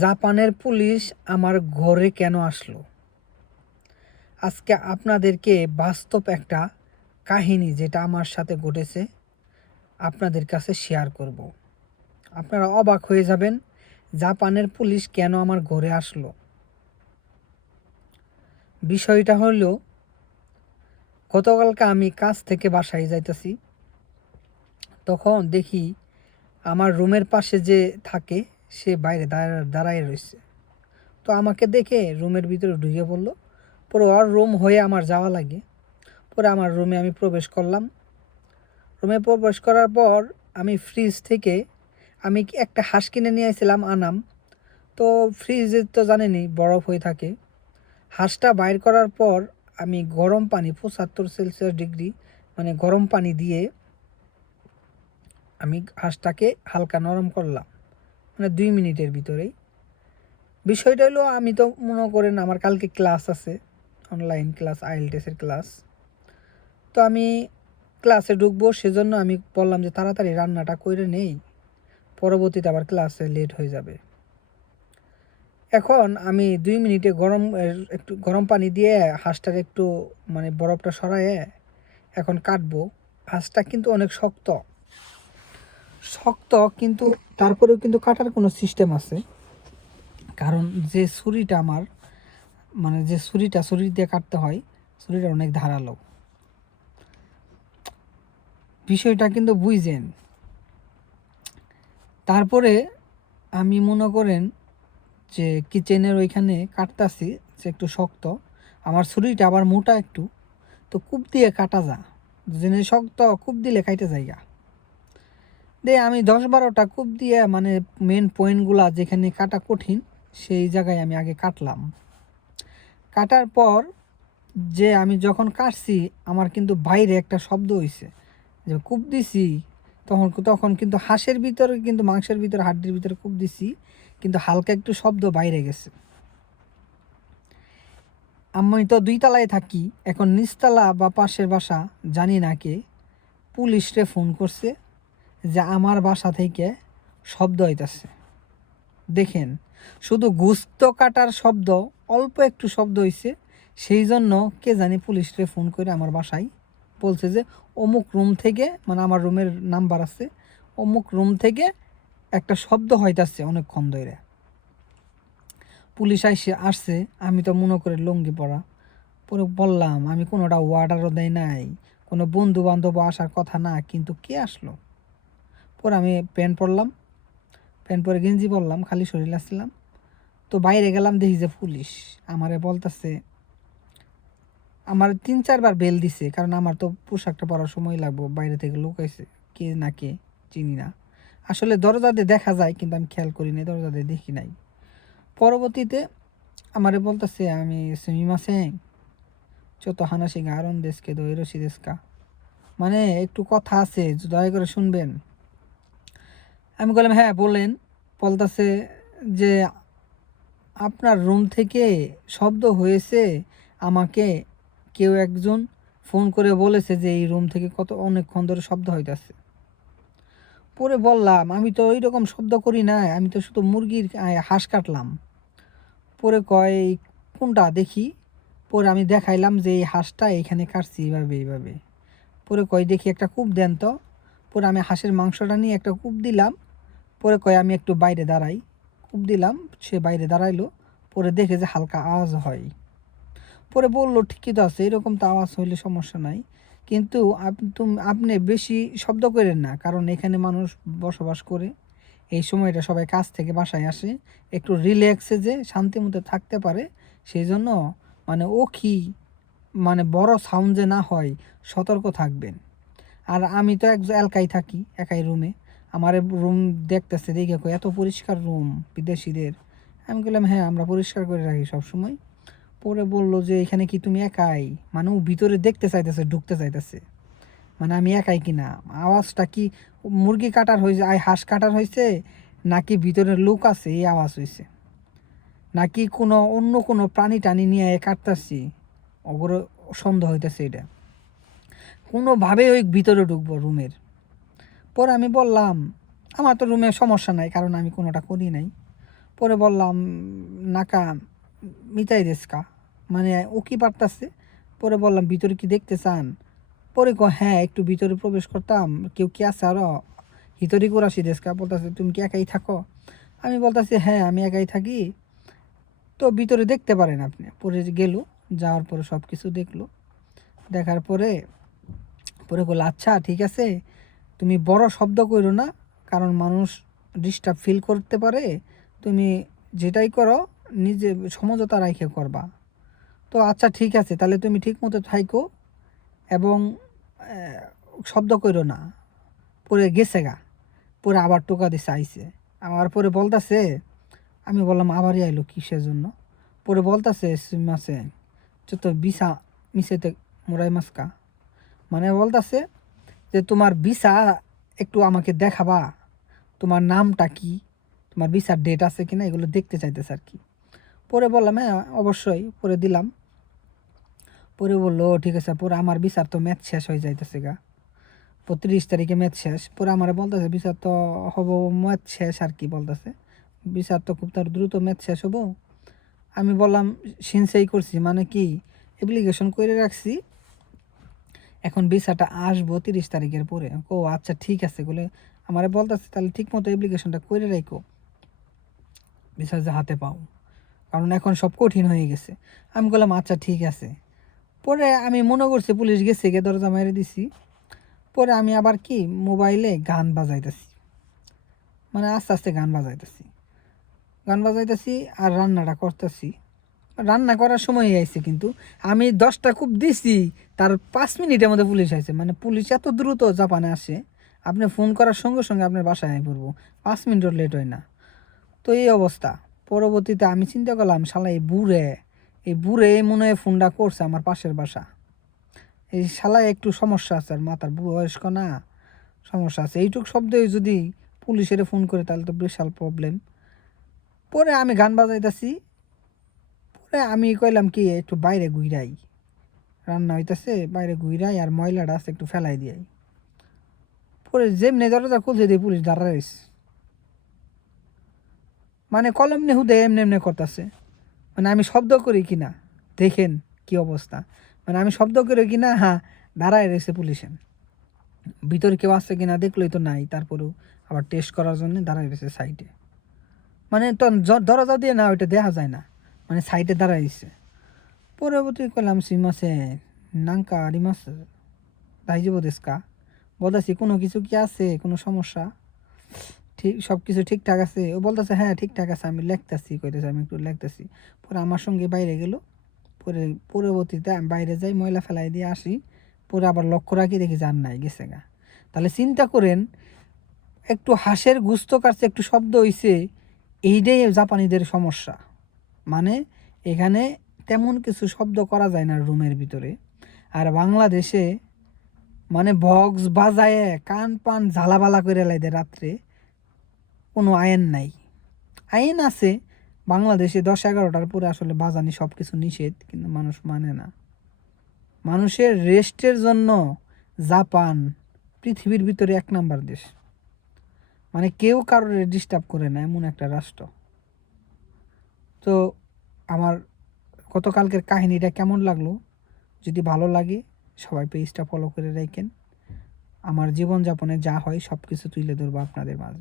জাপানের পুলিশ আমার ঘরে কেন আসলো? আজকে আপনাদেরকে বাস্তব একটা কাহিনী যেটা আমার সাথে ঘটেছে আপনাদের কাছে শেয়ার করব। আপনারা অবাক হয়ে যাবেন, জাপানের পুলিশ কেন আমার ঘরে আসলো। বিষয়টা হলো, গতকালকে আমি কাজ থেকে বাসায় যাইতেছি, তখন দেখি আমার রুমের পাশে যে থাকে সে বাইরে দাঁড়ায় রয়েছে। তো আমাকে দেখে রুমের ভিতরে ঢুকে পড়লো। পরে ওর রুম হয়ে আমার যাওয়া লাগে। পরে আমার রুমে আমি প্রবেশ করলাম। রুমে প্রবেশ করার পর আমি ফ্রিজ থেকে আমি একটা হাঁস কিনে নিয়ে আসছিলাম আনাম। তো ফ্রিজে তো জানেনই বরফ হয়ে থাকে। হাঁসটা বাইর করার পর আমি গরম পানি 75 ডিগ্রি মানে গরম পানি দিয়ে আমি হাঁসটাকে হালকা নরম করলাম, মানে 2 মিনিটের ভিতরেই। বিষয়টা হলো, আমি তো মনে করেন আমার কালকে ক্লাস আছে, অনলাইন ক্লাস, আইএলটিএসের ক্লাস। তো আমি ক্লাসে ঢুকবো, সেজন্য আমি বললাম যে তাড়াতাড়ি রান্নাটা করে নেই, পরবর্তীতে আবার ক্লাসে লেট হয়ে যাবে। এখন আমি 2 মিনিটে একটু গরম পানি দিয়ে হাঁসটার একটু মানে বরফটা সরায়ে এখন কাটবো। হাঁসটা কিন্তু অনেক শক্ত শক্ত, কিন্তু তারপরেও কিন্তু কাটার কোনো সিস্টেম আছে। কারণ যে ছুরিটা আমার মানে যে ছুরি দিয়ে কাটতে হয়, ছুরিটা অনেক ধারালো। বিষয়টা কিন্তু বুঝছেন। তারপরে আমি মনে করেন যে কিচেনের ওইখানে কাটতাছি, যে একটু শক্ত, আমার ছুরিটা আবার মোটা একটু, তো কূপ দিয়ে কাটা যা, জেনে শক্ত কূপ দিলে খাইতে যাইগা। দিয়ে আমি 10-12টা কূপ দিয়ে মানে মেন পয়েন্টগুলা যেখানে কাটা কঠিন সেই জায়গায় আমি আগে কাটলাম। কাটার পর যে আমি যখন কাটছি, আমার কিন্তু বাইরে একটা শব্দ হয়েছে, যে কূপ দিছি তখন তখন কিন্তু হাঁসের ভিতরে, কিন্তু মাংসের ভিতরে, হাড্ডির ভিতরে কূপ দিছি, কিন্তু হালকা একটু শব্দ বাইরে গেছে। আমি তো 2 তলায় থাকি, এখন নিচতলা বা পাশের বাসা জানি না কে পুলিশরে ফোন করছে যে আমার বাসা থেকে শব্দ হইতাছে। দেখেন, শুধু গোস্ত কাটার শব্দ, অল্প একটু শব্দ হইছে, সেই জন্য কে জানি পুলিশরে ফোন করে আমার বাসায় বলছে যে অমুক রুম থেকে, মানে আমার রুমের নাম্বার আছে, অমুক রুম থেকে একটা শব্দ হইতাছে অনেকক্ষণ ধরে। পুলিশ আসছে, আমি তো মনে করে লুঙ্গি পরা। পরে বললাম আমি কোনোটা অর্ডারও দেয় নাই, কোনো বন্ধু বান্ধব আসার কথা না, কিন্তু কে আসলো। পরে আমি প্যান্ট পরলাম, প্যান্ট পরে গেঞ্জি পরলাম, খালি শরীর আসছিলাম। তো বাইরে গেলাম, দেখি যে পুলিশ আমারে বলতেছে, আমার 3-4 বার বেল দিছে, কারণ আমার তো পোশাকটা পরার সময় লাগবো, বাইরে থেকে লোক আইছে, কে না কে চিনি না। আসলে দরজা দিয়ে দেখা যায়, কিন্তু আমি খেয়াল করি নাই, দরজা দিয়ে দেখি নাই। পরবর্তীতে আমারে বলতেছে, আমি সুমিমাসেন চত হানাসি গা আরন দেশকে দৈরসি দেশকা, মানে একটু কথা আছে, দয়া করে শুনবেন। আমি বললাম হ্যাঁ বলেন। বলতেছে যে আপনার রুম থেকে শব্দ হয়েছে, আমাকে কেউ একজন ফোন করে বলেছে যে এই রুম থেকে অনেকক্ষণ ধরে শব্দ হইতেছে। পরে বললাম আমি তো ওই রকম শব্দ করি না, আমি তো শুধু মুরগির হাঁস কাটলাম। পরে কয় কোনটা দেখি। পরে আমি দেখাইলাম যে এই হাঁসটা এখানে কাটছি এইভাবে এইভাবে। পরে কয় দেখি একটা কূপ দেন তো। পরে আমি হাঁসের মাংসটা নিয়ে একটা কূপ দিলাম। পরে কয় আমি একটু বাইরে দাঁড়াই। কূপ দিলাম, সে বাইরে দাঁড়াইলো। পরে দেখে যে হালকা আওয়াজ হয়। পরে বলল ঠিকই তো আছে, এরকম তো আওয়াজ হইলে সমস্যা নাই, কিন্তু আপনি বেশি শব্দ করেন না, কারণ এখানে মানুষ বসবাস করে, এই সময়টা সবাই কাজ থেকে বাসায় আসে, একটু রিল্যাক্সে যে শান্তি মতো থাকতে পারে, সেই জন্য মানে ও কি মানে বড় সাউন্ড যে না হয়, সতর্ক থাকবেন। আর আমি তো একাই থাকি, একাই রুমে। আমার রুম দেখতেছে, দেখে কই এত পরিষ্কার রুম বিদেশিদের। আমি বললাম হ্যাঁ, আমরা পরিষ্কার করে রাখি সবসময়। পরে বলল যে এখানে কি তুমি একাই, মানে ও ভিতরে দেখতে চাইতেছে, ঢুকতে চাইতেছে, মানে আমি একাই কিনা। আওয়াজটা কি মুরগি কাটার হয়েছে, হাঁস কাটার হয়েছে, নাকি ভিতরে লোক আছে এই আওয়াজ হয়েছে, নাকি অন্য কোনো প্রাণী টানি নিয়ে কাটতেছি, ওগুলো সন্দেহ হইতেছে। এটা কোনোভাবে ওই ভিতরে ঢুকবো রুমের। পরে আমি বললাম আমার তো রুমে সমস্যা নাই, কারণ আমি কোনোটা করি নাই। পরে বললাম নাকা মিতাই দেশকা, মানে ও কি পারতাছে। পরে বললাম ভিতরে কি দেখতে চান। পরে হ্যাঁ একটু ভিতরে প্রবেশ করতাম, কেউ কি আছে আরো হিতরি করাসি দেশকা। বলতেছে তুমি কি একাই থাকো। আমি বলতেছি হ্যাঁ আমি একাই থাকি, তো ভিতরে দেখতে পারেন আপনি। পরে গেল, যাওয়ার পরে সব কিছু দেখলো, দেখার পরে পরে বললো আচ্ছা ঠিক আছে, তুমি বড় শব্দ করো না, কারণ মানুষ ডিস্টার্ব ফিল করতে পারে, তুমি যেটাই করো নিজে সমঝোতা রাখে করবা। তো আচ্ছা ঠিক আছে তাহলে তুমি ঠিক মতো থাইকো এবং শব্দ করো না। পরে গেছে গা, পরে আবার টোকা দিছে আইসে। আমার পরে বলতাছে, আমি বললাম আবারই আইলো কিসের জন্য। পরে বলতাছে মাসে যত বিসা মিশেতে মোরাই মাসকা, মানে বলতাছে যে তোমার ভিসা একটু আমাকে দেখাবা, তোমার নামটা কি, তোমার ভিসার ডেট আছে কিনা এগুলো দেখতে চাইতেছে আর কি। পরে বললাম হ্যাঁ অবশ্যই, পরে দিলাম। পরে বললো ঠিক আছে। পরে আমার ভিসার তো ম্যাচ শেষ হয়ে যাইতেছে গা, 30 তারিখে ম্যাচ শেষ। পরে আমার বলতেছে ভিসার তো হব ম্যাচ শেষ আর কি, বলতেছে ভিসার তো খুব তার দ্রুত ম্যাচ শেষ হবো। আমি বললাম সিনসেই করছি, মানে কি অ্যাপ্লিকেশন করে রাখছি, এখন ভিসাটা আসবো 30 তারিখের পরে। ও আচ্ছা ঠিক আছে বলে আমারে বলতেছে তাহলে ঠিক মতো অ্যাপ্লিকেশনটা করে রাখো, ভিসা যে হাতে পাও, কারণ এখন সব কঠিন হয়ে গেছে। আমি বললাম আচ্ছা ঠিক আছে। পরে আমি মনে করছি পুলিশ গেছে গিয়ে দরজা মেরে দিছি। পরে আমি আবার কি মোবাইলে গান বাজাইতেছি, মানে আস্তে আস্তে গান বাজাইতেছি আর রান্নাটা করতেছি। রান্না করার সময় আইছে, কিন্তু আমি 10টা কূপ দিছি, তার 5 মিনিটের মধ্যে পুলিশ আইছে। মানে পুলিশ এত দ্রুত জাপানে আসে, আপনি ফোন করার সঙ্গে সঙ্গে আপনার বাসায় আই পড়বো, 5 মিনিটও লেট হয় না। তো এই অবস্থা। পরবর্তীতে আমি চিন্তা করলাম শালা এই বুড়ে মনে হয় ফোনটা করছে আমার পাশের বাসা। এই শালায় একটু সমস্যা আছে, আর মাথার বয়স্ক না, সমস্যা আছে। এইটুক শব্দে যদি পুলিশের ফোন করে তাহলে তো বিশাল প্রবলেম। পরে আমি গান বাজাইতেছি, পরে আমি কইলাম কি একটু বাইরে ঘুরাই, রান্না হইতেছে বাইরে ঘুরাই আর ময়লাটা আছে একটু ফেলাই দিয়াই। পরে যেমনি দরজা খুলছে দিয়ে পুলিশ দাঁড়ায় রয়েছে, মানে কলম নে হুদে এমনি এমনি করতেছে। মানে আমি শব্দ করি কিনা দেখেন কি অবস্থা, মানে আমি শব্দ করি কিনা হ্যাঁ দাঁড়ায় রয়েছে পুলিশে। ভিতরে কেউ আসছে কিনা দেখলোই তো নাই, তারপরেও আবার টেস্ট করার জন্য দাঁড়ায় রয়েছে সাইডে। মানে তো দরজা দিয়ে না ওইটা দেখা যায় না, মানে সাইডে দাঁড়ায় দিচ্ছে। পরবর্তী করলাম সিমাসে নাঙ্কা আরিমাস তাই যাব দেশকা, বলতেছি কোনো কিছু কি আছে, কোনো সমস্যা, ঠিক সব কিছু ঠিকঠাক আছে। ও বলতেছে হ্যাঁ ঠিকঠাক আছে, আমি লিখতেছি কইতেছে আমি একটু লিখতেছি। পরে আমার সঙ্গে বাইরে গেল। পরে পরবর্তীতে আমি বাইরে যাই, ময়লা ফেলাই দিয়ে আসি। পরে আবার লক্ষ্য রাখি দেখি যার নাই, গেছে গা। তাহলে চিন্তা করেন, একটু হাঁসের গুস্ত কাটছে একটু শব্দ হইছে, এইটাই জাপানিদের সমস্যা। মানে এখানে তেমন কিছু শব্দ করা যায় না রুমের ভিতরে। আর বাংলাদেশে মানে বক্স বাজায় কান পান ঝালাবালা করে লাইদে রাত্রে, কোনো আইন নাই। আইন আছে বাংলাদেশে 10-11টার পরে আসলে বাজানি সব কিছু নিষেধ, কিন্তু মানুষ মানে না। মানুষের রেস্টের জন্য জাপান পৃথিবীর ভিতরে 1 নাম্বার দেশ, মানে কেউ কারোর ডিস্টার্ব করে না এমন একটা রাষ্ট্র। তো আমার গতকালকের কাহিনীটা কেমন লাগলো, যদি ভালো লাগে সবাই পেজটা ফলো করে রাখেন। আমার জীবনযাপনে যা হয় সব কিছু তুলে ধরবো আপনাদের মাঝে।